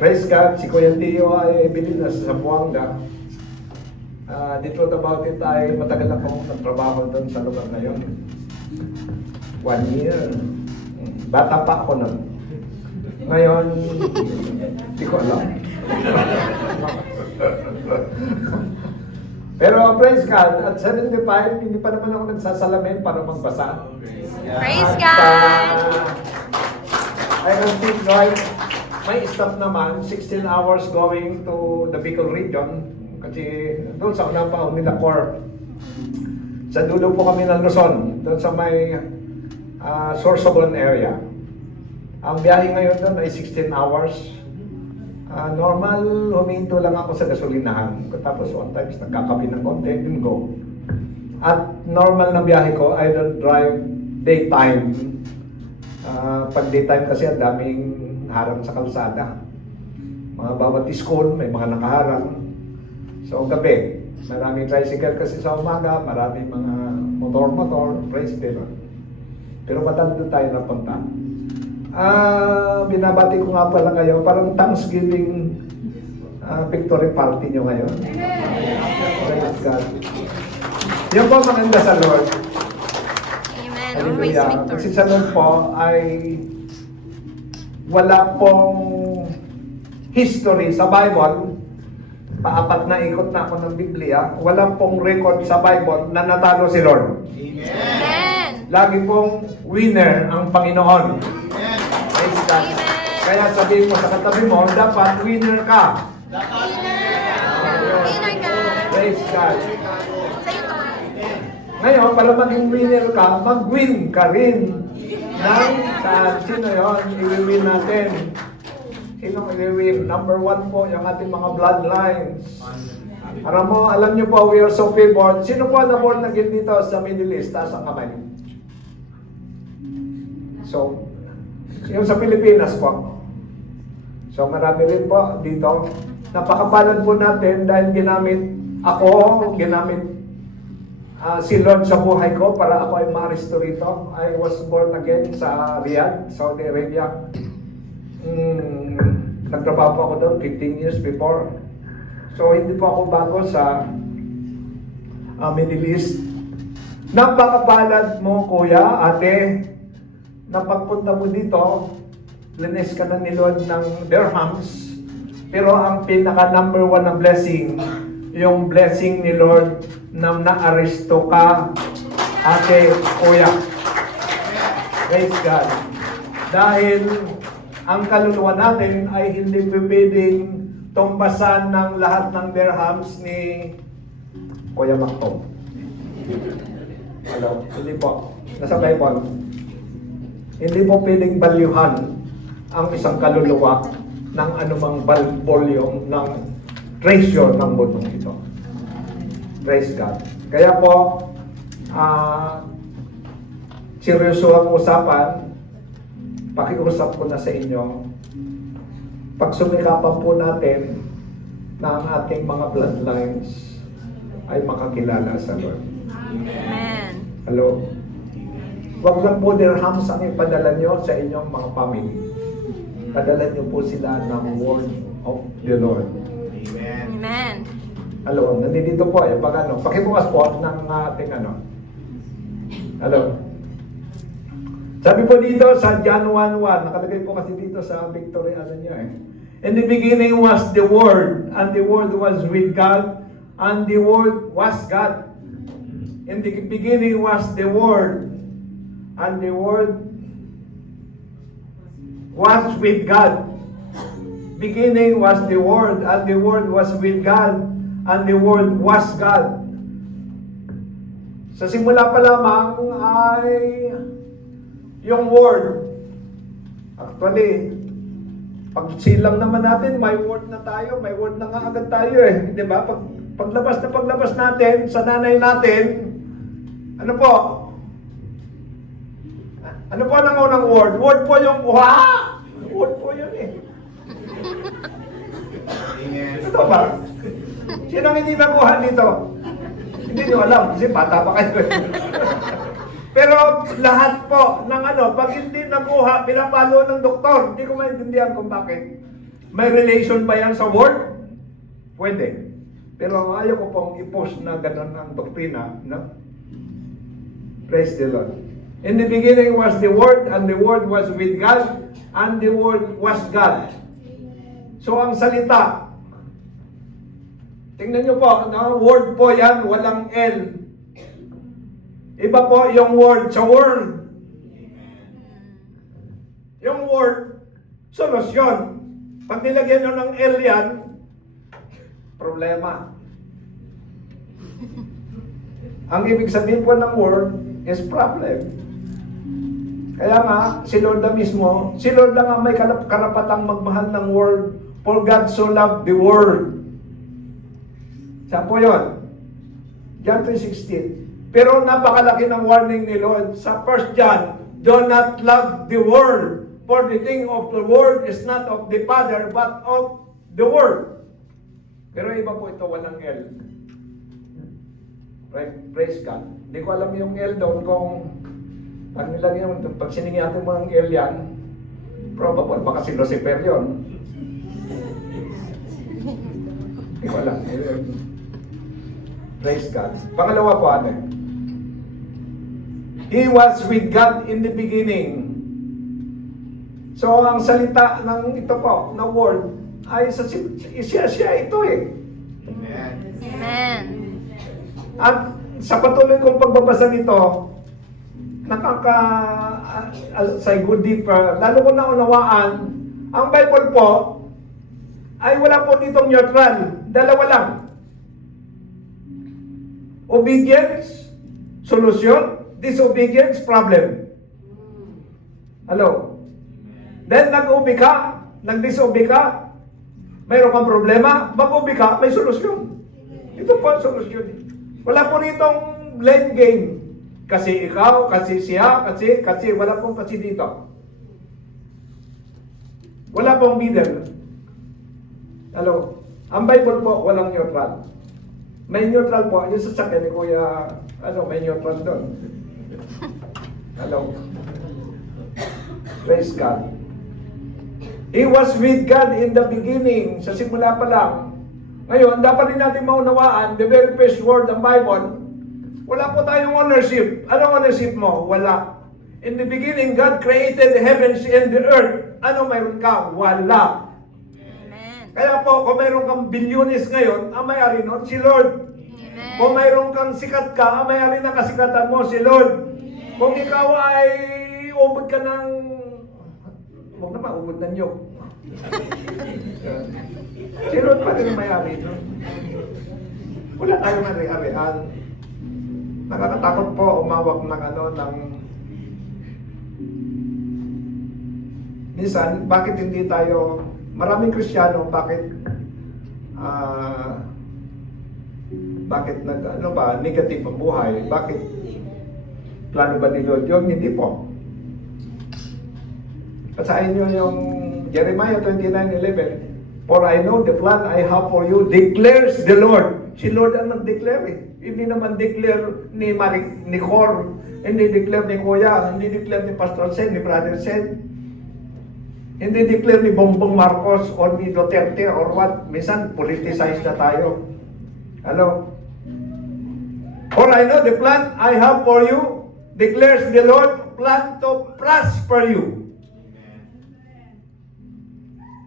Praise God, si Kuya Tio ay bilhin na sa Zamboanga. The truth about it ay matagal na akong nagtrabaho doon sa lugar na yun. 1 year. Bata pa ako nun. Ngayon, hindi ko alam. Pero praise God, at 75, hindi pa naman ako nagsasalamin para magbasa. Praise God! I don't think, Lord, may stop naman, 16 hours going to the Bicol region. Kasi doon sa unang pa nila core. Sa dulo po kami ng Luzon, doon sa may Sorsogon area. Ang biyahe ngayon doon ay 16 hours. Normal, huminto lang ako sa gasolinahan. Tapos one times nagkakapi ng konti, then go. At normal na biyahe ko, I don't drive daytime. Pag daytime kasi ang daming harang sa kalsada. Mga bawat school, may mga nakaharang. So gabi, maraming tricycle kasi sa umaga, maraming mga motor, praise the Lord. Pero matanda tayo napunta. Binabati ko nga pala kayo, parang Thanksgiving victory party nyo ngayon. Praise God. Yan po maganda sa Lord. Amen. Always victory. Kasi sa Lord po ay wala pong history sa Bible. Paapat na ikot na ako ng Biblia. Wala pong record sa Bible na natalo si Lord. Amen. Lagi pong winner ang Panginoon. Praise God. Kaya sabihin mo sa katabi mo, dapat winner ka. Winner ka. Praise God. Sa'yo to. Ngayon, para maging winner ka, mag-win ka rin. Sino yun? I-win natin. Sino i-win? Number 1 po, yung ating mga bloodlines. Alam niyo po, we are so favored. Sino po na born again dito sa Middle East? Taas ang kamay. So, yung sa Pilipinas po. So, marami rin po dito. Napakapalad po natin dahil ginamit si Lord sa buhay ko para ako ay ma-restore rito. I was born again sa Riyadh, Saudi Arabia. Nagtrabaho po ako doon 15 years before. So, hindi po ako bago sa Middle East. Napakapalad mo, kuya, ate, na pagpunta mo dito, linis ka na ni Lord ng dirhams. Pero ang pinaka number 1 na blessing, yung blessing ni Lord na na-aresto ka, ate, kuya. Praise God. Dahil ang kaluluwa natin ay hindi pwedeng tumbasan ng lahat ng dirhams ni Kuya Mactong. Hello? Hindi po. Nasa Bible. Hindi po pwedeng balyuhan ang isang kaluluwa ng anumang volume ng treasure ng mundong ito. Praise God. Kaya po, seryoso ang usapan, pakiusap ko na sa inyo, pag sumikapan po natin na ang ating mga bloodlines ay makakilala sa Lord. Amen. Hello? Huwag lang po dirhams ang ipadala nyo sa inyong mga family. Padala nyo po sila ng word of the Lord. Amen. Hello? Nandito po eh. Pakibukas po ng ating Hello? Sabi po dito sa John 1:1, nakalagay po kasi dito sa victory niya eh. In the beginning was the Word, and the Word was with God, and the Word was God. In the beginning was the Word, and the Word was with God. Beginning was the Word, and the Word was with God, and the Word was God. Sa simula pa lamang ay yung Word. Actually, pag silang naman natin, may Word na tayo, may Word na nga agad tayo eh. Di ba? Paglabas natin sa nanay natin, ano po? Ano po ang unang word? Word po yung Word po yun eh. Ito ba? Sinong hindi nakuha nito? Hindi nyo alam, kasi bata pa kayo. Pero lahat po ng pag hindi nakuha, pinapalo ng doktor. Hindi ko maintindihan kung bakit. May relation ba yan sa Word? Pwede. Pero ayaw ko pong i-post na gano'n ang doktrina. No? Praise the Lord. In the beginning was the Word, and the Word was with God, and the Word was God. So ang salita, tingnan nyo po, no? Word po yan, walang L. Iba po yung word sa word. Yung word, solusyon. Pag nilagyan nyo ng L yan, problema. Ang ibig sabihin po ng word is problem. Kaya nga, si Lord na mismo, si Lord na nga may karapatang magmahal ng word, for God so loved the world. Saan po yun? John 3:16. Pero napakalaki ng warning ni Lord sa 1 John, do not love the world, for the thing of the world is not of the Father, but of the world. Pero iba po ito, walang L. Right? Praise God. Hindi ko alam yung L doon kung pag nilagyan mo, pag siningatan mo ng L yan, probable, baka si Lucifer yun. Hindi ko alam. Praise God. Pangalawa po, ano? He was with God in the beginning. So, ang salita ng ito po, na word, ay siya ito eh. Amen. Amen. At sa patuloy kong pagbabasa nito, sa good deeper, lalo ko na unawaan, ang Bible po, ay wala po ditong neutral. Dalawa lang. Obedience, solution. Disobedience, problem. Hello? Then nag-ubi ka, nag-disobey ka, mayroon kang problema, mag-ubi ka, may solusyon. Ito po ang solusyon. Wala po ritong blame game. Kasi ikaw, kasi siya, kasi, wala pong kasi dito. Wala pong middle. Hello? Ang Bible po, walang neutral. May neutral po, yung sasakyan ni Kuya, may neutral doon. Hello? Praise God. He was with God in the beginning. Sa simula pa lang. Ngayon, dapat rin natin maunawaan, the very first word ng Bible, wala po tayong ownership. Anong ownership mo? Wala. In the beginning, God created the heavens and the earth. Ano mayroon ka? Wala. Amen. Kaya po, kung mayroon kang bilyones ngayon, ang may-ari nun, si Lord. Amen. Kung mayroon kang sikat ka, ang may-ari ng kasikatan mo, si Lord. Kung ikaw ay ubod ka ng... Huwag naman, ubod ng nyog. Si Lord pa rin ang may-ari nun. Wala tayong ari-arian. Nakakatakot po umawak ng minsan, bakit hindi tayo, maraming Kristiyano, bakit negative ang buhay? Bakit plano ba ni Lord yun? Hindi po. Basahin nyo yung Jeremiah 29:11. For I know the plan I have for you, declares the Lord. Si Lord ang nag-declare eh. Hindi naman declare ni Cor, hindi declare ni Kuya, hindi declare ni Pastor Sen, ni Brother Sen. Hindi declare ni Bongbong Marcos or ni Duterte or what. Minsan, politicized na tayo. Hello? For I know the plan I have for you, declares the Lord, plan to prosper you.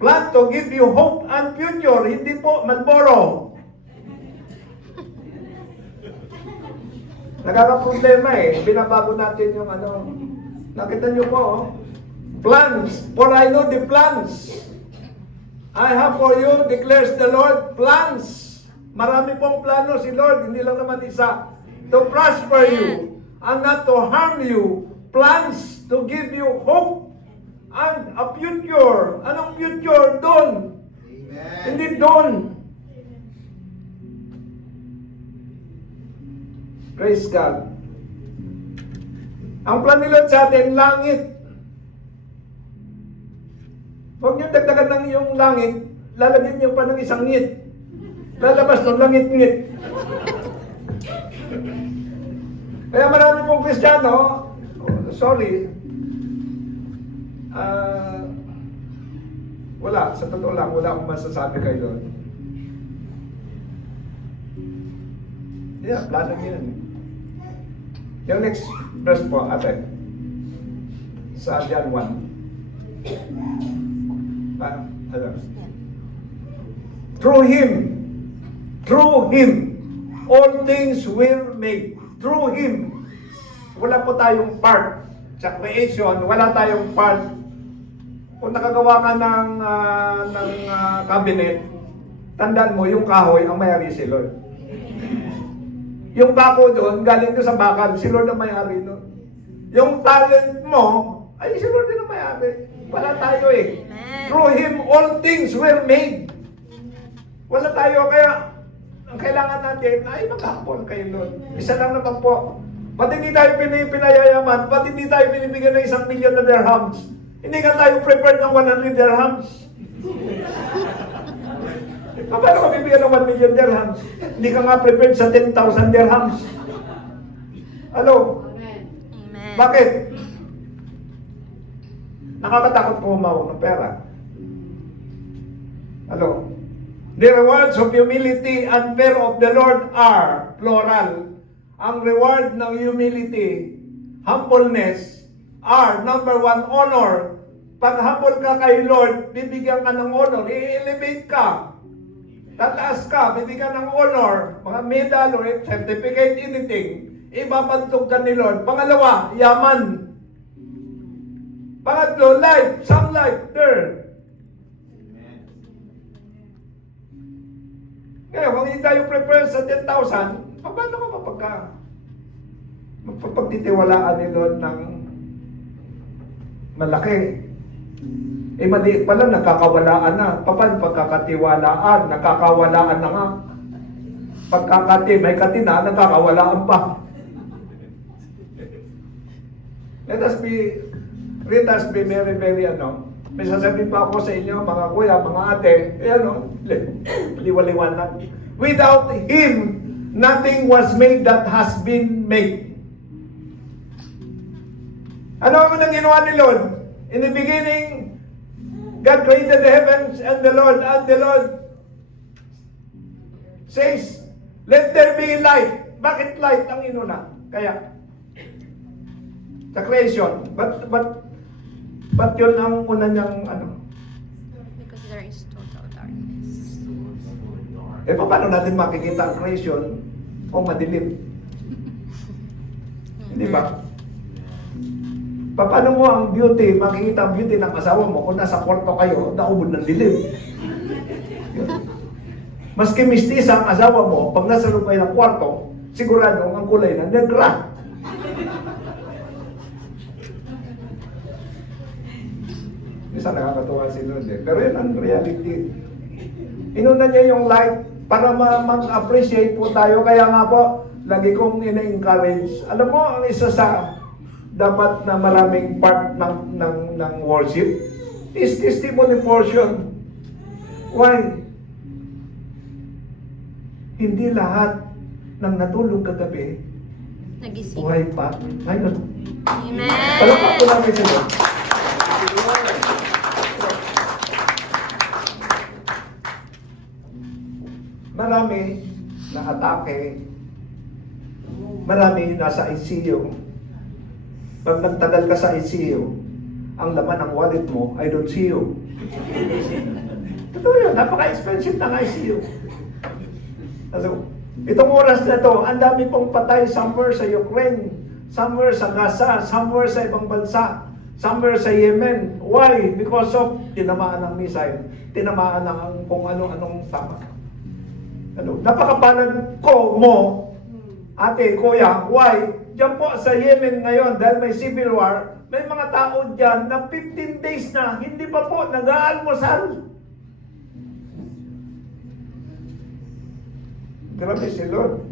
Plan to give you hope and future, hindi po mag-borrow. Nagkakaproblema eh. Binabago natin yung Nakita nyo po, oh. Plans, for I know the plans I have for you, declares the Lord, plans. Marami pong plano si Lord, hindi lang naman isa. To prosper you and not to harm you. Plans to give you hope and a future. Anong future? Doon. Amen. Hindi doon. Praise God. Ang plan ni Lord sa atin, langit. Huwag niyo dagdagan ng iyong langit, lalagyan niyo pa ng isang ngit. Lalabas ng langit-ngit. Kaya marami pong Kristiyano, Wala, sa totoo lang, wala akong masasabi kay Lord. Yeah, plano niya yun. Yung next verse po, ate. Sa John 1. Ano? Through Him, all things were made. Through Him. Wala po tayong part sa creation, wala tayong part. Kung nakagawa ka ng cabinet, tandaan mo, yung kahoy ang may-ari si Lord. Yung bako doon, galing doon sa bakal, si Lord ang may-ari doon. Yung talent mo, ay si Lord din ang may-ari. Wala tayo eh. Through Him, all things were made. Wala tayo, kaya ang kailangan natin ay mag-humble kay Lord. Isa lang naman po. Ba't hindi tayo pinayayaman? Ba't hindi tayo binibigyan ng 1 million na dirhams? Hindi ka tayo prepared ng 100 dirhams. Paano ka bibigyan ng 1 million dirhams? Hindi ka nga prepared sa 10,000 dirhams. Ano? Amen. Bakit? Nakakatakot po humawak ng pera. Ano? The rewards of humility and fear of the Lord are, plural, ang reward ng humility, humbleness, are, number 1, honor. Pag humble ka kay Lord, bibigyan ka ng honor, i-elevate ka. Tataas ka, bibigyan ng honor, mga medal or certificate, anything, ibabantog ka ni Lord. Pangalawa, yaman. Pangatlo, life, some life, there. Kaya kung hindi tayo prepare sa 10,000, paano ka magpapagtitiwalaan ni Lord ng malaki? Eh maliit pala, nakakawalaan na. Paano pagkakatiwalaan? Nakakawalaan na nga. May katina, nakakawalaan pa. Let us be very, very, may sasabihin pa ako sa inyo, mga kuya, mga ate, liwaliwanag. Without Him, nothing was made that has been made. Ano ang unang ginawa ni Lord? In the beginning, God created the heavens and the Lord says, let there be light. Bakit light ang inuna? Kaya, sa creation. But yun ang una niyang Because there is total darkness. Eh, paano natin makikita ang creation o madilim? Hindi ba? Paano mo ang beauty, makikita ang beauty ng asawa mo kung nasa kwarto kayo, naubod ng dilim? Maski mistisa ang asawa mo, pag nasa loob kayo ng kwarto, sigurado ang kulay na negra. Isa nakakatuwa si Lord eh. Pero yun ang reality. Inuna niya yung light para mag-appreciate po tayo. Kaya nga po, lagi kong ina-encourage. Alam mo, ang isa sa dapat na maraming part ng worship is testimony portion. Why? Hindi lahat ng natulog kagabi Nagising. buhay pa ngayon. Amen. Palakpak po namin sila. Marami na atake. Marami nasa ICU. Pag nagtagal ka sa ICU, ang laman ng wallet mo, I don't see you. Totoo yun, napaka-expensive ng ICU. So, itong oras na to, ang dami pong patay somewhere sa Ukraine, somewhere sa Gaza, somewhere sa ibang bansa, somewhere sa Yemen. Why? Because of tinamaan ng missile, tinamaan ng kung ano-anong tama. Napakabalan ko mo, ate, kuya, why? Diyan po sa Yemen ngayon, dahil may civil war, may mga tao dyan na 15 days na, hindi pa po nag-aalmusal. Grabe si Lord.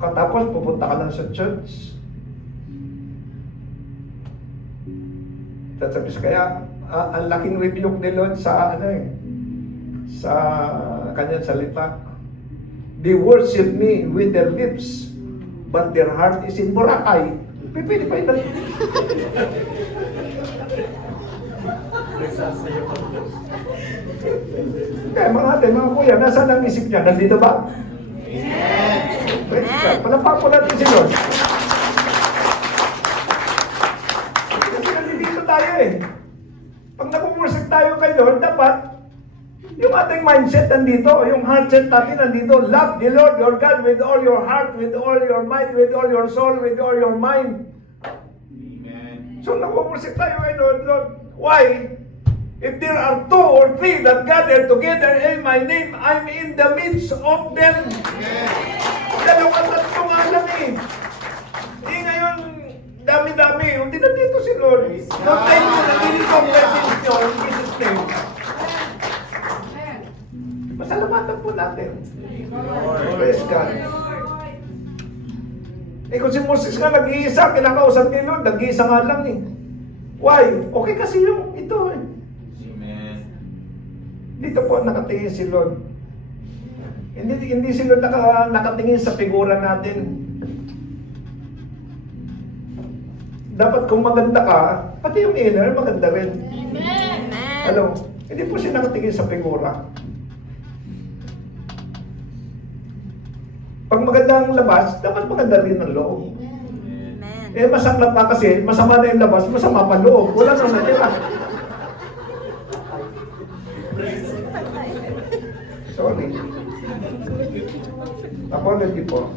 Katapos, pupunta ka lang sa church. Tatapos kaya, ang laking rebuke ni Lord sa sa kanyang salita. They worship me with their lips, but their heart is in Boracay. Pwede pa ito. Kaya mga ate, mga kuya, nasaan ang isip niya? Nandito ba? Praise God. Palapak po natin si Lord. Kasi nandito tayo eh. Pag napupursik tayo kay Lord, dapat yung ating mindset nandito, yung heart set natin nandito. Love the Lord your God with all your heart, with all your might, with all your soul, with all your mind. Amen. So napupursik tayo kay Lord. Lord, why? If there are 2 or 3 that gather together in my name, I'm in the midst of them. Dalawa tatlo nga lang eh. Eh ngayon, dami-dami. Hindi na dito si Lord. Don't take to the dito presence nyo in Jesus' name. Pasalamatan po natin. Praise God. Eh kung si Moses nga nag-iisa, kinakausap ni Lord, nag-iisa nga lang eh. Why? Okay kasi yung ito eh. Amen. Dito po nakatingin si Lord. Hindi si Lord nakatingin sa figura natin. Dapat kung maganda ka, pati yung inner maganda rin. Amen. Ano? Hindi po siya nakatingin sa figura. Pag maganda ang labas, dapat maganda rin ang loob. Amen. Eh masaklap pa kasi, masama na yung labas, masama pa loob. Wala nang natira. Sorry. Apology po.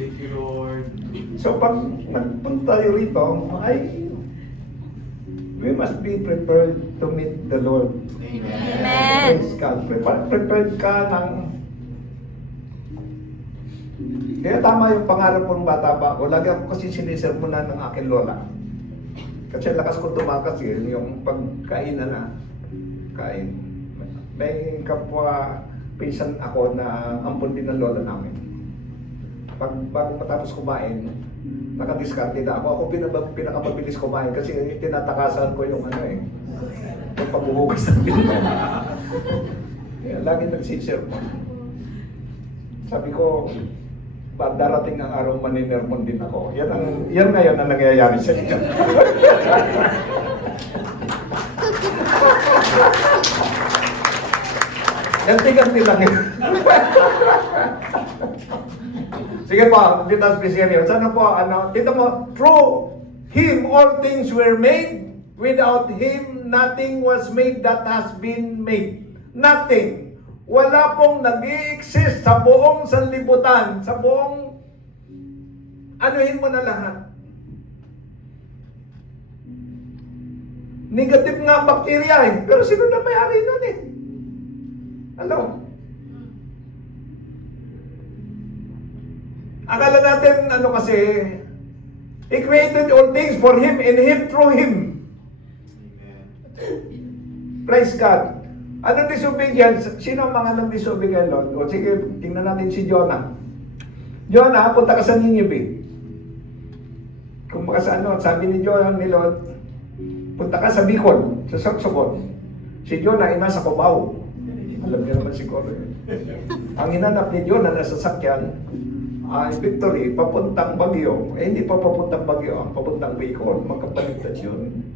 Thank you, Lord. So pag nagpunta tayo rito, we must be prepared to meet the Lord. Amen. Praise God. Prepared ka ng... Kaya tama yung pangarap kong bata pa ako. Lagi ako kasi sinisermonan ng aking lola. Kasi lakas ko tumakas yung pagkainan na. Kain. May kapwa pinsan ako na ampun din ng lola namin. Bago matapos kumain, nakadiskarte na ako. Ako pinakamabilis kumain kasi tinatakasan ko yung yung paghuhugas ng pinto. Kaya lagi nagsisermon. Sabi ko, darating ang araw maninermon din ako. Yan ngayon ang nangyayari sa inyo. Ganti-ganti lang yun. Sige po, dito be serious. Ano po, dito mo, through Him all things were made. Without Him, nothing was made that has been made. Nothing. Wala pong nag-i-exist sa buong sanlibutan, sa buong anuhin mo na lahat. Negative nga ang bakterya eh, pero sino na may-ari nun eh? Ano? Akala natin, kasi, He created all things for Him, in Him, through Him. Praise God. Anong disobedience? Sino ang mga nang disobey kay Lord? O sige, tingnan natin si Jonah. Jonah, punta ka sa Nineveh. Kung baka sa sabi ni Jonah ni Lord, punta ka sa Bicol, sa Sorsogon. Si Jonah ay nasa Cubao. Alam niyo naman siguro yun. Ang hinanap ni Jonah na sasakyan ay Victory, papuntang Baguio. Eh hindi pa papuntang Baguio, ang papuntang Bicol. Magkapaligtad yun.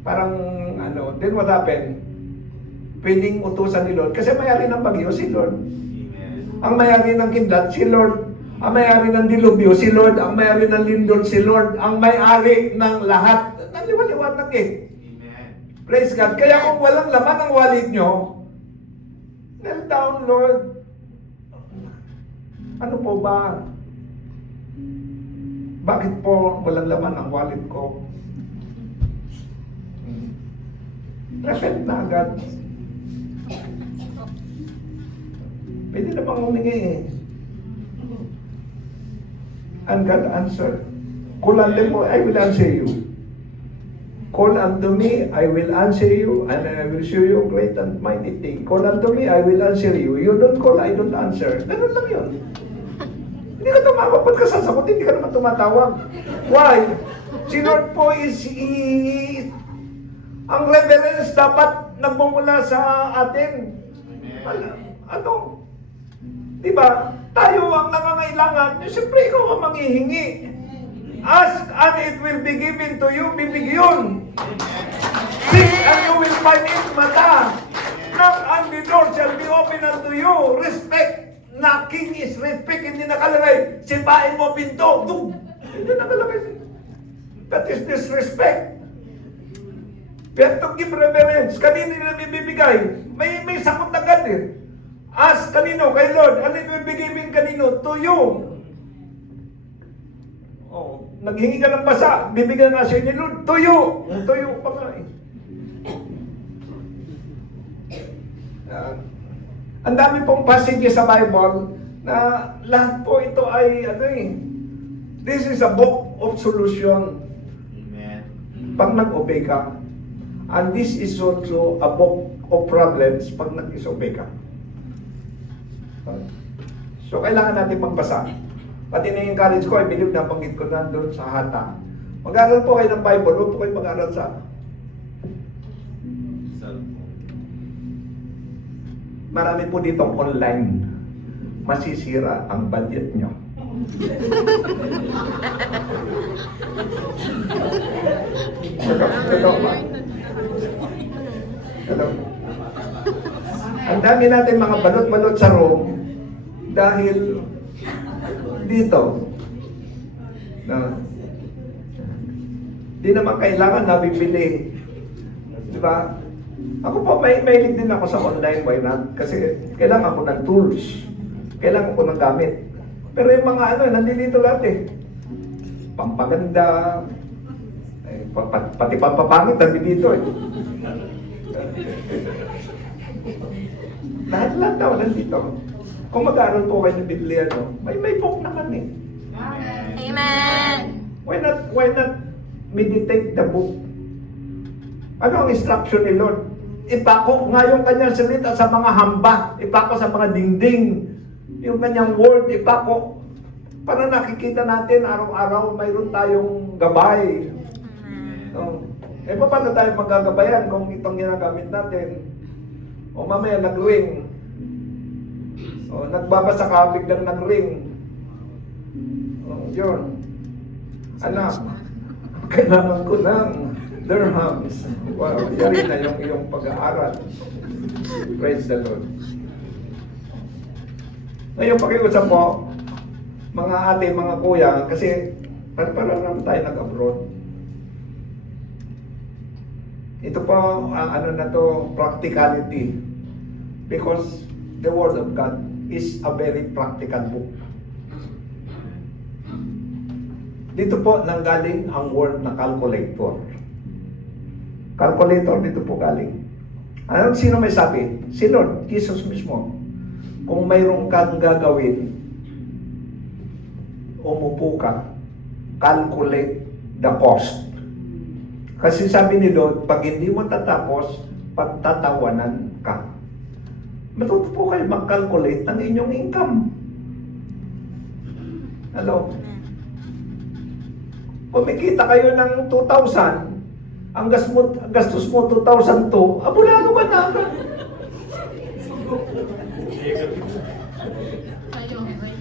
Parang then what happened? Pwedeng utusan ni Lord. Kasi may-ari ng Baguio, si Lord. Amen. Ang may-ari ng Kidlat, si Lord. Ang may-ari ng Dilubyo, si Lord. Ang may-ari ng Lindol, si Lord. Ang may-ari ng lahat. Naliwaliwanag eh. Amen. Praise God. Kaya kung walang laman ang wallet nyo, kneel down, Lord. Ano po ba? Bakit po walang laman ang wallet ko? Repent na agad. Pwede na bang humingi eh. And God answer. Call unto me, I will answer you. Call unto me, I will answer you, and I will show you great and mighty thing. Call unto me, I will answer you. You don't call, I don't answer. Ganun lang yun. Hindi ka tumawag. Ba't ka sasagot? Hindi ka naman tumatawag. Why? Si Lord po ang reverence dapat nagmumula sa atin. Ano? Diba? Tayo ang nangangailangan kakulangan, siyempre ikaw ang manghihingi. Ask and it will be given to you, bibigyon. Seek and you will find it, mata. Knock and the door shall be open unto you. Respect. Knocking is respect. Hindi nakalagay, sipain mo pinto. Dum. Hindi nakalagay. That is disrespect. We have to give reverence. Kanino na bibigay? May sakot agad eh. Ask kanino? Kay Lord. And it will be given kanino? To you. Oh, naghingi ka ng basa, bibigyan nga siya ni Lord. Tuyo! Tuyo pa nga eh. Ang dami pong passage sa Bible na lahat po ito ay this is a book of solution Amen. pag nag-obey ka. And this is also a book of problems pag nag-disobey ka. So kailangan natin magbasa. Pati na yung college ko, I believe na banggit ko na doon sa hata. Mag-aral po kayo ng Bible, huwag po kayo mag-aral sa Cellphone. marami po ditong online. Masisira ang budget nyo. Totoo ba? Hello? Ang dami natin mga balot-balot sa room dahil dito na di naman kailangan na bibili. Di ba? Ako po, may din ako sa online, why not? Kasi kailangan ko ng tools. Kailangan ko ng gamit. Pero yung mga nandito lahat eh. Pampaganda, pati pampapangit nandito eh. Lahat daw nandito. Kung mag-aaral po kayo ng Biblia, may book naman eh. Amen. Why not meditate the book? Ano ang instruction ni Lord? Ipako nga yung kanyang salita sa mga hamba. Ipako sa mga dingding. Yung kanyang word, ipako. Para nakikita natin araw-araw mayroon tayong gabay. Paano tayo magagabayan kung itong ginagamit natin? O mamaya nag-ring. O nagbabasa ka, biglang nag-ring. O yun. Anak, kailangan ko ng dirhams. Wow, yari na yung iyong pag-aaral. Praise the Lord. Ngayon, pakiusap po, mga ate, mga kuya, kasi para naman tayo nag-abroad. Ito po, practicality. Because the Word of God is a very practical book. Dito po nanggaling ang word na calculator. Calculator, dito po galing. Sino may sabi? Si Lord, Jesus mismo. Kung mayroong kang gagawin, umupo ka, calculate the cost. Kasi sabi ni Lord, pag hindi mo tatapos, pagtatawanan ka. Matuto po kayo mag-calculate ng inyong income. Hello? Kumikita kayo ng 2,000, ang gastos mo 2,002, abulado ka na agad.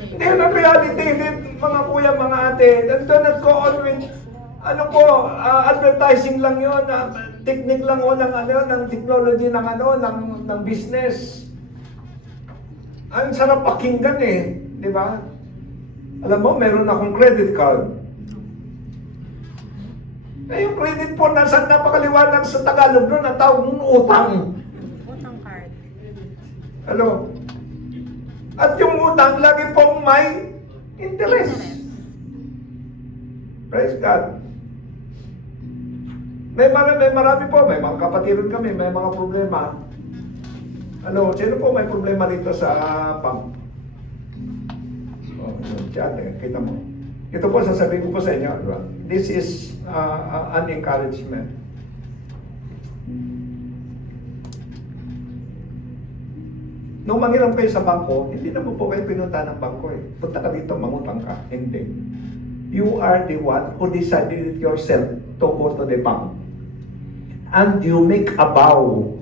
Hindi na reality, mga kuya, mga ate. Do not go on with, advertising lang yun, technique lang o ng technology ng business. Ang sarap pakinggan eh, di ba? Alam mo, meron akong credit card. Yung credit po, napakaliwanag sa Tagalog nun, ang tawag ng utang. Utang card. Ano? At yung utang, lagi pong may interest. Praise God. May marami po, may mga kapatiran kami, may mga problema. Sino po may problema dito sa pump? Chat, kita mo. Ito po, sasabihin ko po sa inyo, this is an encouragement. Nung manghiram kayo sa bangko, hindi naman po kayo pinunta ng bangko eh. Punta ka dito, mangutang ka. Hindi. You are the one who decided it yourself to go to the bank. And you make a vow.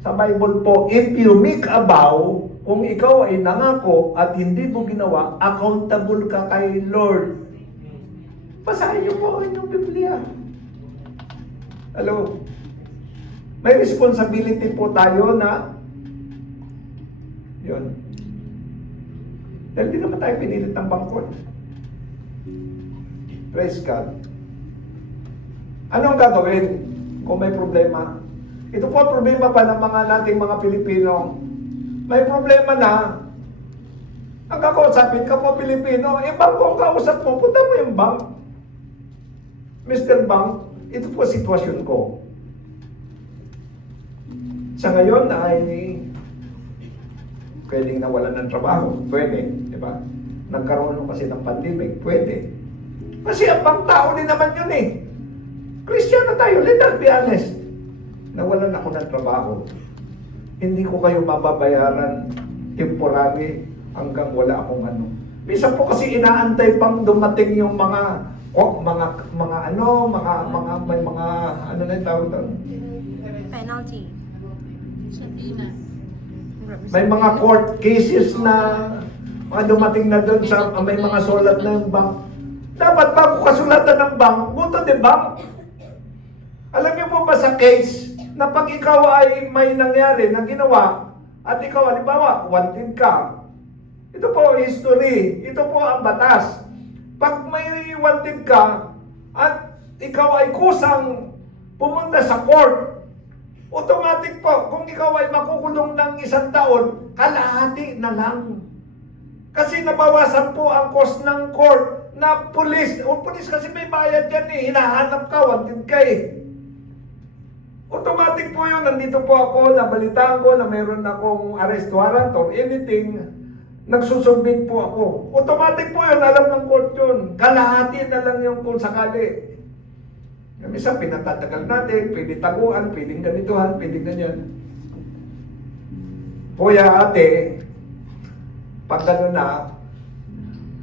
Sa Bible po, if you make a vow, kung ikaw ay nangako at hindi mo ginawa, accountable ka kay Lord. Basahin niyo po ang inyong Biblia. Hello? May responsibility po tayo na yun. Dahil di naman tayo pinilit ng bangkot. Praise God. Ano ang gagawin kung may problema? Ito po ang problema pa ng mga nating mga Pilipino. May problema na. Ang kakausapin ka po Pilipino, bangko ang kausap mo, punta mo yung bank. Mr. Bank, ito po sitwasyon ko. Sa ngayon ay pwedeng nawalan ng trabaho. Pwede, di ba? Nagkaroon kasi ng pandemic. Pwede. Kasi ang pang tao din naman yun eh. Christian na tayo, let us be honest. Nawalan ako ng trabaho. Hindi ko kayo mababayaran temporary hanggang wala akong ano. Minsan po kasi inaantay pang dumating yung mga may mga ano na yung tawag doon? Penalty. May mga court cases na mga dumating na doon sa may mga sulat na yung bank. Dapat bago kasulatan ng bank, buto de bank. Alam niyo po ba sa case na pag ikaw ay may nangyari na ginawa at ikaw halimbawa wanted ka. Ito po history, ito po ang batas. Pag may wanted ka at ikaw ay kusang pumunta sa court, automatic po, kung ikaw ay makukulong ng 1 taon, kalahati na lang. Kasi nabawasan po ang cost ng court na pulis. O pulis kasi may bayad yan eh. Hinahanap ka, wanted ka eh. Automatic po yun. Nandito po ako, nabalitaan ko na mayroon akong arrest warrant or anything. Nagsusubmit po ako. Automatic po yun. Alam ng court yun. Kalahati na lang yung kung sakali. Minsan pinatatagal natin, pwede taguan, pwedeng ganituhan, pwedeng ganyan. Kuya, ate, pag gano'n na,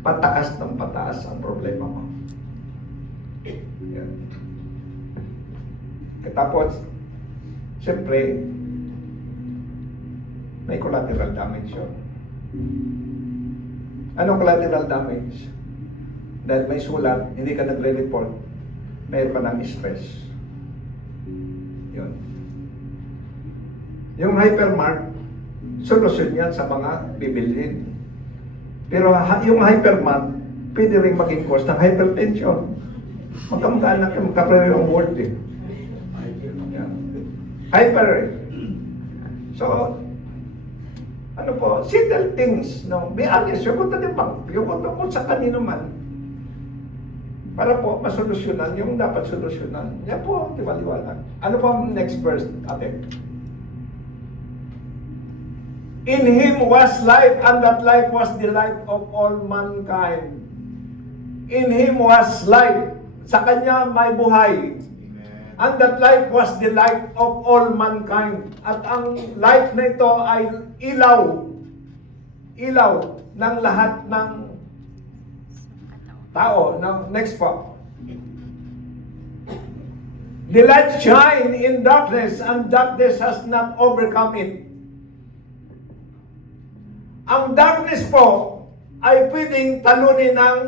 pataas ng pataas ang problema mo. Yan. Tapos, siyempre, may collateral damage yun. Anong collateral damage? Dahil may sulat, hindi ka nagre-report, mayroon ka ng stress. Yun. Yung hypermart, solusyon yan sa mga bibilhin. Pero yung hypermart, pwede rin maging cause ng hypertension. Magkamag-anak yung magkapareho ang word eh. Yan. Hyper eh. So, ano po, simple things, no? Be honest, yung kung mo sa kanino man, para po masolusyonan yung dapat solusyonan. Yan po, liwaliwanag. Ano po ang next verse, ate? In Him was life, and that life was the light of all mankind. In Him was life. Sa Kanya may buhay. Amen. And that life was the light of all mankind. At ang light na ito ay ilaw. Ilaw ng lahat ng tao. Now, next po. The light shine in darkness, and darkness has not overcome it. Ang darkness po ay pwedeng talunin ng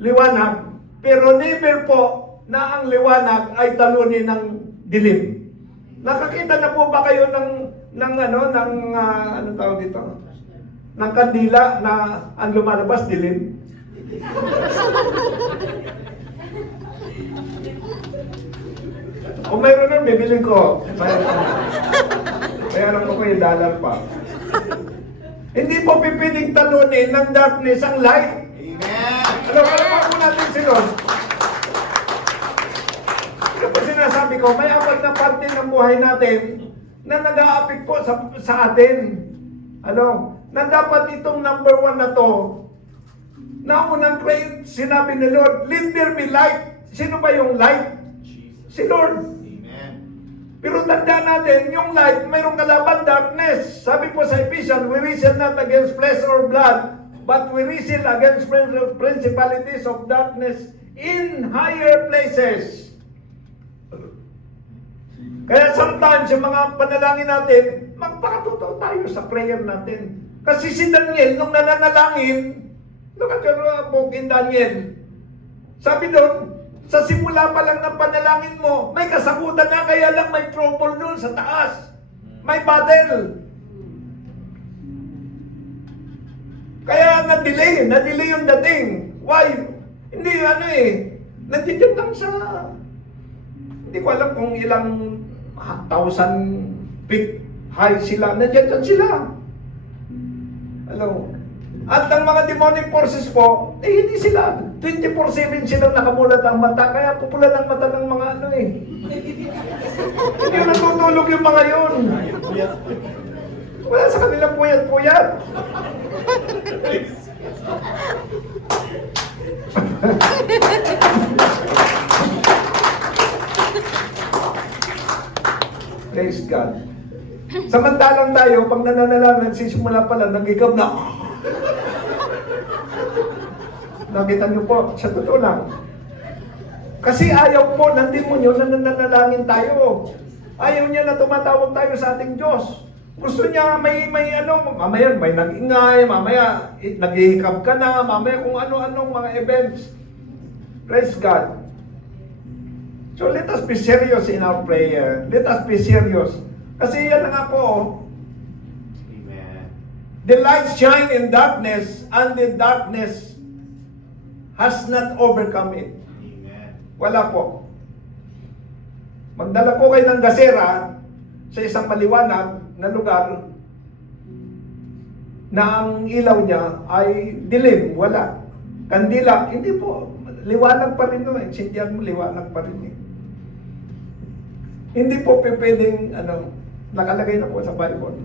liwanag, pero never po na ang liwanag ay talunin ng dilim. Nakakita na po ba kayo ng ano tawag dito? Ng kandila na ang lumalabas dilim? Kung mayroon nun, bibilin ko. Bayaran ko yung dollar pa. Hindi po pipiling talunin ng darkness ang light. Amen. Ano po natin si Lord? Ito po sinasabi ko, may apat na parte ng buhay natin na nag-a-affect po sa atin. Ano? Na dapat itong number 1 na to, na unang sinabi ni Lord, let there be light. Sino ba yung light? Jesus. Si Lord. Amen. Pero tandaan natin, yung light, mayroong kalaban darkness. Sabi po sa Ephesians, we wrestle not against flesh or blood, but we wrestle against principalities of darkness in higher places. Kaya sometimes, yung mga panalangin natin, magpakatotoo tayo sa prayer natin. Kasi si Daniel, nung nananalangin, look at your book in Daniel. Sabi doon, sa simula pa lang ng panalangin mo, may kasagutan na, kaya lang may trouble doon sa taas. May battle. Kaya na-delay yung dating. Why? Hindi nandiyan lang sa, hindi ko alam kung ilang thousand feet high sila. Nandiyan sila. Hello. At ang mga demonic forces po, hindi sila. 24/7 silang nakamulat ang mata, kaya pupula ng mata ng mga Hindi natutulog yung mga yun. Wala sa kanilang puyat-puyat. Praise God. Samantalang tayo, pag nananalangin, nagsisimula pala, nag-ikaw na. Nakita niyo po, sa totoo lang. Kasi ayaw po ng demonyo na nananalangin tayo. Ayaw niya na tumatawag tayo sa ating Diyos. Gusto niya mamaya may nag-ingay, mamaya naghihikab ka na, mamaya kung ano-anong mga events. Praise God. So let us be serious in our prayer. Let us be serious. Kasi yan na nga po, Amen. the light shine in darkness, and the darkness has not overcome it. Amen. Wala po. Magdala po kayo ng gasera sa isang maliwanag na lugar na ang ilaw niya ay dilim, wala. Kandila, hindi po. Liwanag pa rin naman. Sindihan mo, liwanag pa rin eh. Hindi po pwedeng, nakalagay na po sa Bible.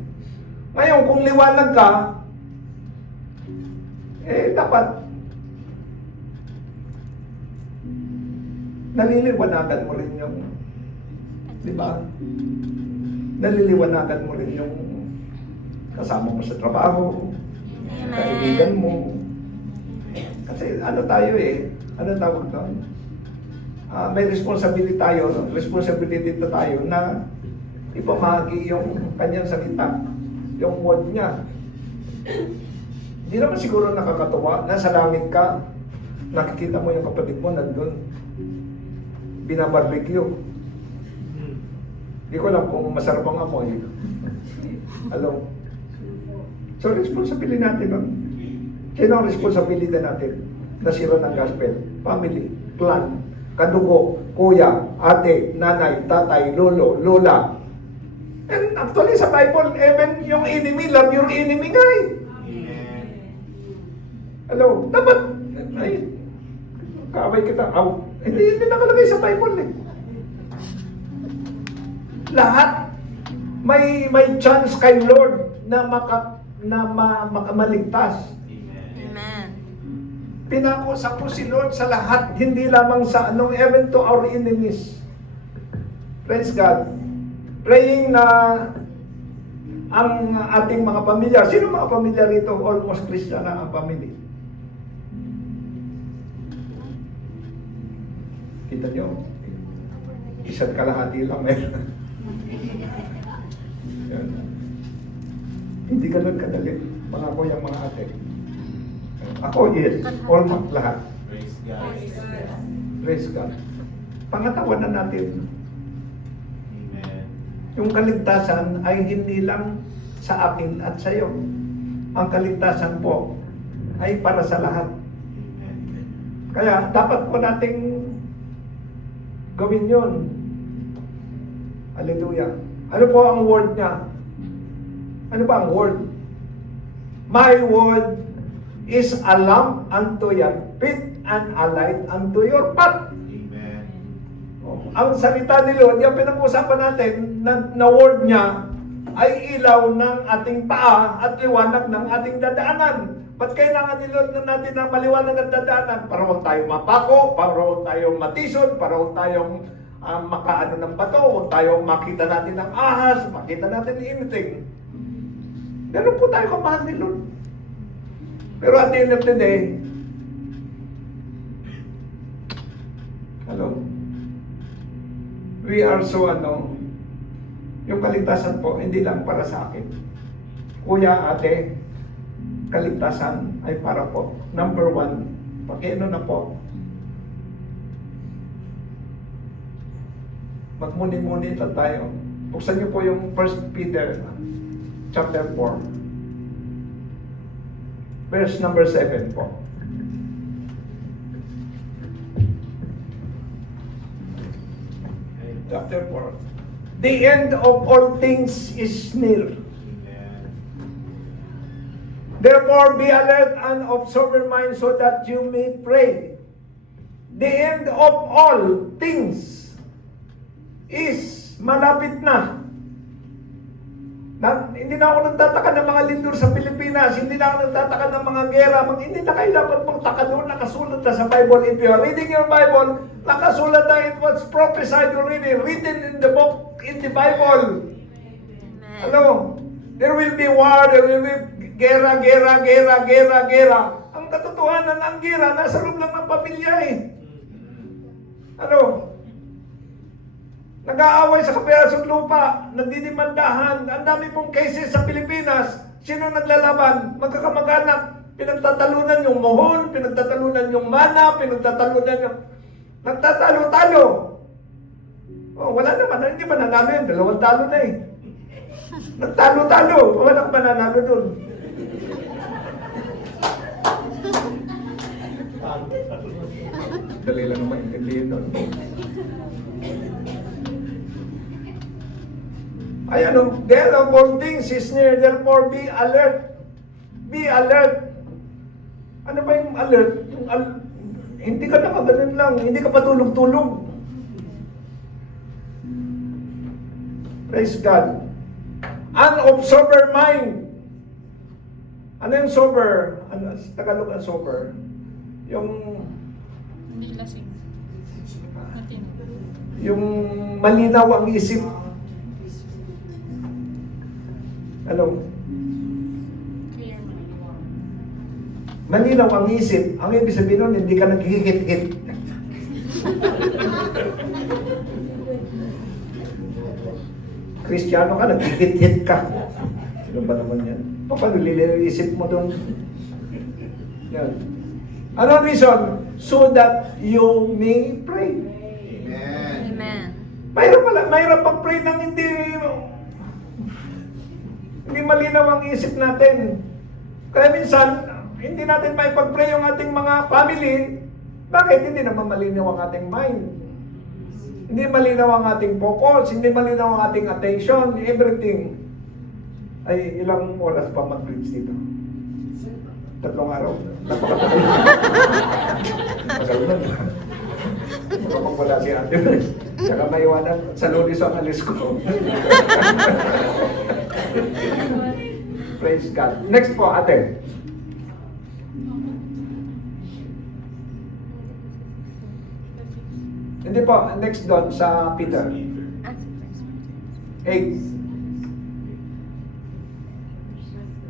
Ngayon, kung liwanag ka, dapat naliliwanagan mo rin yung, di ba? Naliliwanagan mo rin yung kasama mo sa trabaho, kaibigan mo. Kasi tayo ano tawag doon? May responsibility tayo na ipamahagi yung kanyang salita, yung word niya. Hindi naman siguro nakakatuwa, nasa langit ka, nakikita mo yung kapatid mo nandun, binabarbecue. Hindi ko alam kung masarap ang amoy. Alam. So, responsibility natin nun. Sino ang responsibility natin? Nasira ng gospel. Family, clan, kadugo, kuya, ate, nanay, tatay, lolo, lola. And actually sa Bible, even yung enemy, love your enemy nga eh. Amen. Hello, dapat, kaaway kita. Hindi nakalagay sa Bible eh. Lahat may chance kay Lord na makamaligtas. Amen. Pinakusa po si Lord sa lahat, hindi lamang sa even to our enemies. Praise God. Praying na ang ating mga pamilya, sino mga pamilya rito? Almost Christian na ang pamilya. Kita nyo? Isa't kalahati lang meron. Yan. Hindi ganun kadali. Mga kuya, mga ate. Ako, yes. Almost lahat. Praise God. Praise God. Pangatawanan natin. Amen. Yung kaligtasan ay hindi lang sa akin at sa iyo. Ang kaligtasan po ay para sa lahat. Amen. Kaya dapat po nating gawin yun. Hallelujah. Ano po ang word niya? Ano ba ang word? My word is a lamp unto your feet and a light unto your path. Amen. Ang salita ni Lord, yung pinag-usapan natin, na word niya, ay ilaw ng ating paa at liwanag ng ating dadaanan. Ba't kailangan ni Lord na natin ng maliwanag at dadaanan? Para huwag tayong mapako, para huwag tayong matisod, para huwag tayong makaano ng bato, huwag tayong makita natin ng ahas, makita natin anything. Ganun po tayo kamahal ni Lord. Pero at the end of the day, we are so yung kaligtasan po, hindi lang para sa akin. Kuya, ate, kaligtasan ay para po, number one, pakiano na po, magmuni-muni lang tayo. Buksan niyo po yung 1 Peter chapter 4. Verse number 7 po. Chapter 4. The end of all things is near. Amen. Therefore, be alert and of sober mind so that you may pray. The end of all things is malapit na. Hindi na ako nagtataka ng mga lindur sa Pilipinas, hindi na ako nagtataka ng mga gera, hindi na kayo dapat magtaka doon, nakasulat na sa Bible. If you are reading your Bible, nakasulat na it was prophesied already, written in the book, in the Bible. Amen. Ano? There will be war, there will be gera. Ang katotohanan, ang gera, nasa loob lang ng pamilya eh. Ano? Nag-aaway sa kapirasong lupa, nagdidimandahan, ang dami pong cases sa Pilipinas. Sino naglalaban? Magkakamag-anak. Pinagtatalunan yung mohon, pinagtatalunan yung mana, pinagtatalunan yung... Nagtatalo-talo. Oh, wala naman, hindi ba nanalo yun? 2 talo na eh. Nagtalo-talo, walang mananalo dun. Dali lang naman intindihin nun. Ay ano, the end of all things is near, therefore be alert. Be alert. Ano ba yung alert? Hindi ka nakaganon lang, hindi ka patulog-tulog. Praise God. An of sober mind. Ano yung sober? Ano, Tagalog ang sober? Yung... Hindi lasing. Matino. Yung malinaw ang isip. Ano? Clear mind. Malinaw ang isip. Ang ibig sabihin nun, hindi ka nagkikit-hit. Kristiyano ka, nagkikit-hit ka. Sino ba naman yan? Paano lilin ang isip mo doon? Yan. Ano ang reason? So that you may pray. Amen. Amen. Mahirap pag-pray nang hindi malinaw ang isip natin. Kaya minsan, hindi natin may pag-pray yung ating mga family. Bakit? Hindi naman malinaw ang ating mind. Hindi malinaw ang ating focus, hindi malinaw ang ating attention, everything. Ay, ilang oras pa mag-preach dito? 3 araw. Napakatagal. Tagal nun. Kapag wala si ate. Saka maiwanan. Sa Lunes ang alis ko. Praise God. Next po, ate. Hindi po, next doon sa Peter. Ah, sa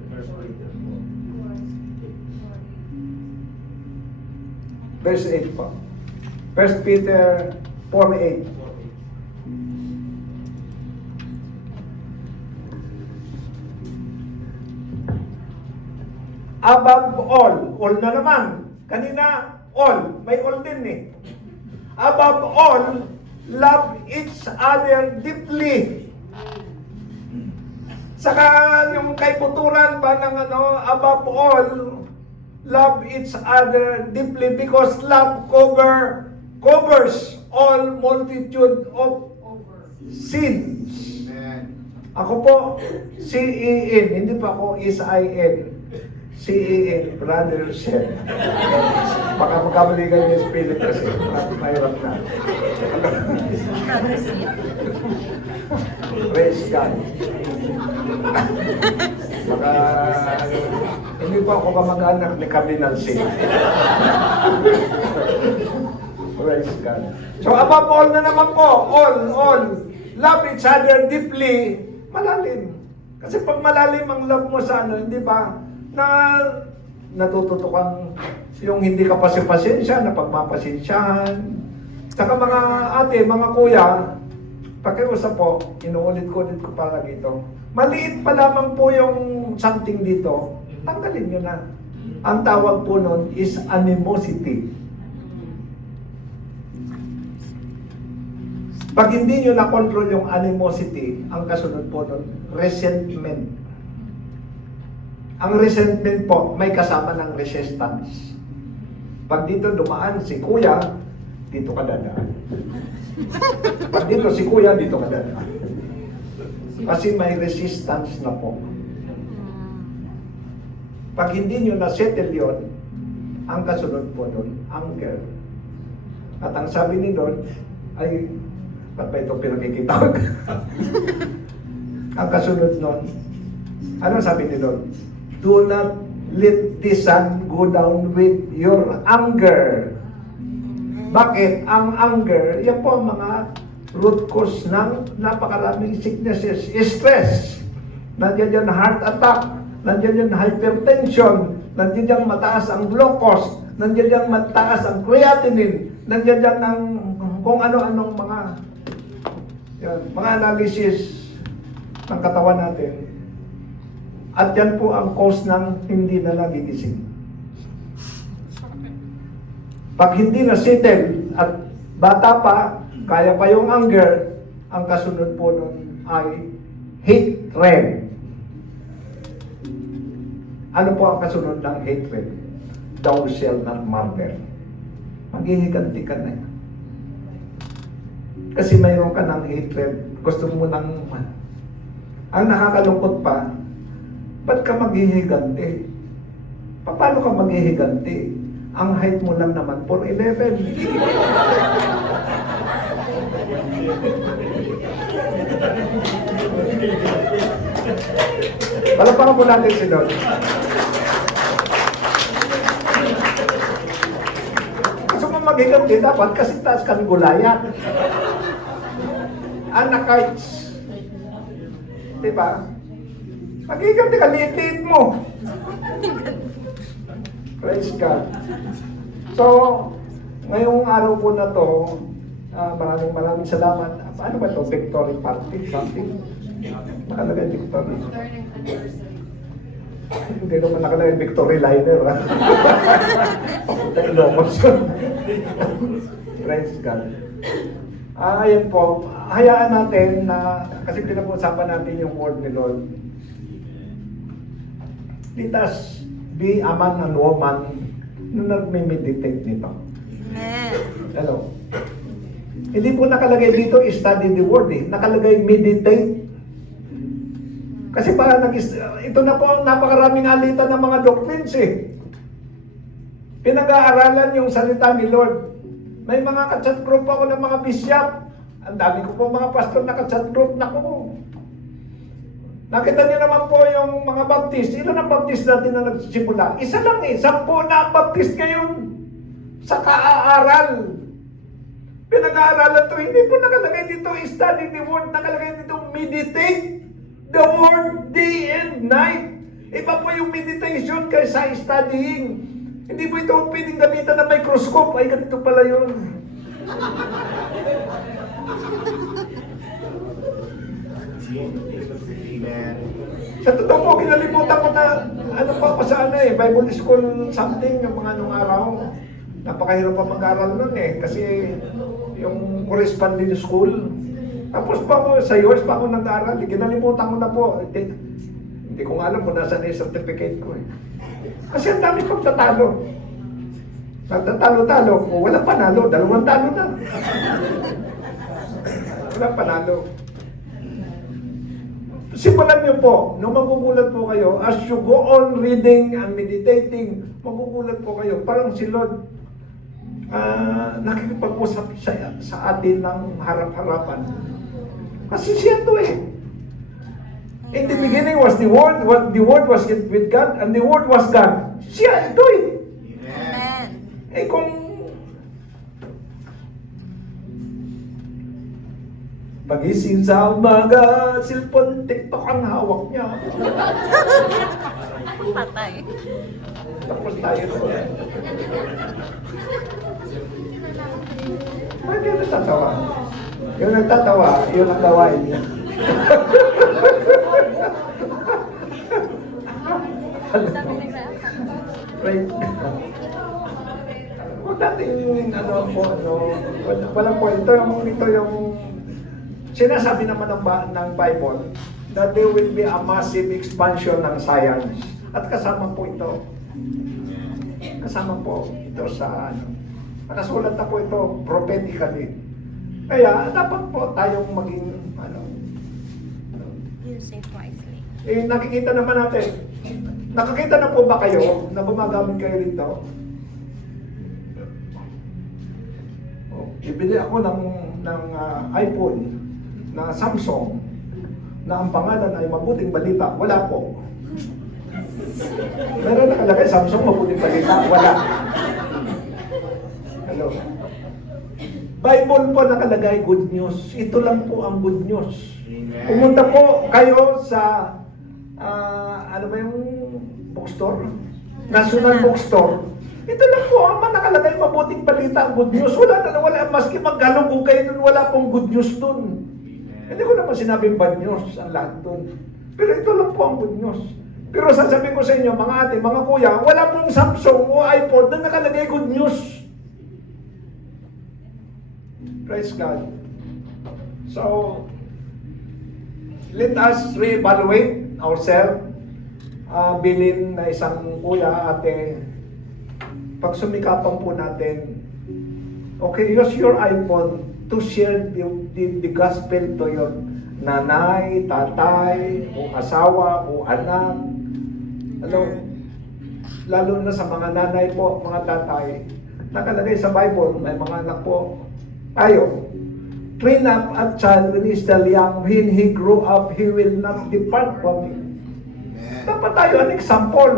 first one. 8. Verse 8 po. 1 Peter 4:8. Above all na naman. Kanina, all. May all din eh. Above all, love each other deeply. Saka yung kay Puturan pa ng above all, love each other deeply because love covers all multitude of sins. Amen. Ako po, C-E-N, hindi pa ako is-I-N. C-E-N, brother Shen. Baka magkamali kayo ng spirit kasi mahirap na. Praise God. Baka hindi pa ako kamag-anak ni Cardinal Sin. Praise God. So above all na naman po, all, love each other deeply, malalim. Kasi pag malalim ang love mo sa hindi ba, na natututo kang yung hindi ka pasensya, na pagmapasensyahan. Saka mga ate, mga kuya, pakiusap po, inuulit ko palagi ito. Maliit pa lamang po yung something dito. tanggalin nyo na. Ang tawag po nun is animosity. Pag hindi nyo na-control yung animosity, ang kasunod po nun, resentment. Ang resentment po, may kasama ng resistance. Pag dito dumaan si kuya, dito ka dadaan. Pag dito si kuya, dito ka dadaan. Kasi may resistance na po. Pag hindi nyo na-settle yun, ang kasunod po nun, anger. At ang sabi ni Lord, ay, ba't ba itong pinakikitawag? Ang kasunod nun, ano sabi ni Lord? Do not let the sun go down with your anger. Bakit? Ang anger, yan po ang mga root cause ng napakaraming sicknesses. Stress. Nandiyan yan heart attack. Nandiyan yan hypertension. Nandiyan yan mataas ang glucose. Nandiyan yan mataas ang creatinine. Nandiyan yan ang kung ano-anong mga analysis ng katawan natin. At yan po ang cause ng hindi na nagigising. Pag hindi na settle at bata pa, kaya pa yung anger, ang kasunod po nun ay hatred. Ano po ang kasunod ng hatred? Thou shalt not murder. Maghihiganti ka na. Kasi mayroon ka ng hatred. Gusto mo nang... Ang nakakalungkot pa, ba't ka maghihiganti? Paano ka maghihiganti? Ang height mo lang naman, 4'11". Palapakan po natin si Lord. Gusto mo maghiganti, dapat kasi taas kang gulayan. Anakites. Diba? Maghiganti ka, liit-liit mo. Praise God. So, ngayong araw po na to, maraming salamat. Ano ba to? Victory party? Something? Nakalagay victory. Hindi naman nakalagay victory liner. Dahil lomos yun. Praise God. Ayan po. Hayaan natin na, kasi pinag-uusapan natin yung word ni Lord. Let us be a man and woman na nag-meditate nito. Amen. Hello. Hindi po nakalagay dito, study the word eh. Nakalagay meditate. Kasi ito na po ang napakaraming alitan ng mga doctrines eh. Pinag-aaralan yung salita ni Lord. May mga ka-chat group ako ng mga bishop. Ang dami ko po mga pastor na ka-chat group na ko. Nakita niyo naman po yung mga baptist. Ilan ang baptist natin na nagsisimula? Isa lang eh. 10 na ang baptist ngayon. Sa kaaaral. Pinag-aaralan ito. Hindi po nakalagay dito study the word. Nakalagay dito meditate the word day and night. Iba po yung meditation kaysa studying. Hindi po ito pwedeng gamitan ng microscope. Ay, ganito pala yun. Amen. Sa totoo po, kinalimutan ko na ano pa ako sa Bible school something, yung mga anong araw. Napakahirap pa mag-aral nun eh. Kasi yung corresponding school. Tapos pa ako, sa yours pa ako nag-aral. Kinalimutan ko na po. Hindi ko nga alam kung nasa na yung certificate ko eh. Kasi ang dami pang tatalo. Nagtatalo-talo ko, walang panalo. 2 talo na. Walang panalo. Simulan niyo po, nung magugulat po kayo, as you go on reading and meditating, magugulat po kayo. Parang si Lord, nakikipag-usap sa atin ng harap-harapan. Kasi siya to eh. In the beginning was the Word, the Word was with God, and the Word was God. Siya ito eh. Amen. Eh kung pagising sa umaga, cellphone, TikTok ang hawak niya. Patay. Tapos tayo na. Bakit yung nagtatawa? Yung nagtatawa, yun ang gawain niya. Sabi ni Huwag natin, walang po, ito yung, sinasabi naman ng Bible, that there will be a massive expansion ng science. At kasama po ito. Kasama po ito sa, nakasulat na po ito prophetically. Kaya, dapat po tayong maging, Use it wisely. nakikita naman natin. Nakakita na po ba kayo na gumagamit kayo rito? Ibili ako ng iPhone na Samsung na ang pangalan ay Mabuting Balita. Wala po. Meron nakalagay Samsung Mabuting Balita. Wala. Hello. Bible po nakalagay good news. Ito lang po ang good news. Pumunta po kayo sa ano ba yung bookstore? National Bookstore. Ito lang po ang nakalagay Mabuting Balita, good news. Wala, maski maggalong kayo dun, wala pong good news dun. Hindi ko naman sinabing bad news ang lahat dun. Pero ito lang po ang good news. Pero sasabihin ko sa inyo, mga ate, mga kuya, wala pong Samsung o iPhone na nakalagay good news. Praise God. So, let us reevaluate ourselves. Bilin na isang kuya, ate, pag sumikapan po natin, okay, use your iPhone to share the gospel to your nanay, tatay, o asawa, o anak. Ano, lalo na sa mga nanay po, mga tatay, nakalagay sa Bible, may mga anak po, tayo, train up a child when he is still young, when he grow up, he will not depart from it. Dapat tayo an example.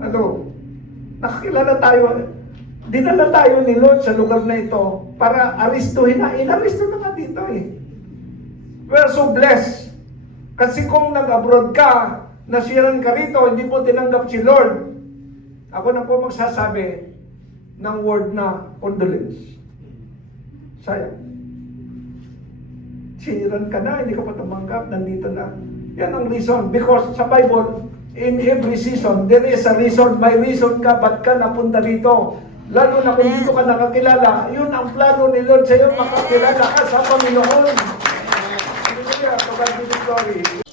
Ano, nakakilala tayo, dinala tayo ni Lord sa lugar na ito para aristuhin na. Inaristo na nga dito eh. We're so blessed. Kasi kung nag-abroad ka, nasiran ka rito, hindi mo tinanggap si Lord, ako na po magsasabi ng word na condolence. Sayang. Siran ka na, hindi ka pa tumanggap, nandito na. Yan ang reason. Because sa Bible, in every season, there is a reason. May reason ka, ba't ka napunta dito? Lalo na kung dito ka nakakilala, yun ang plano ni Lord sa'yo, makakilala ka sa Panginoon. Hallelujah. To God be the glory.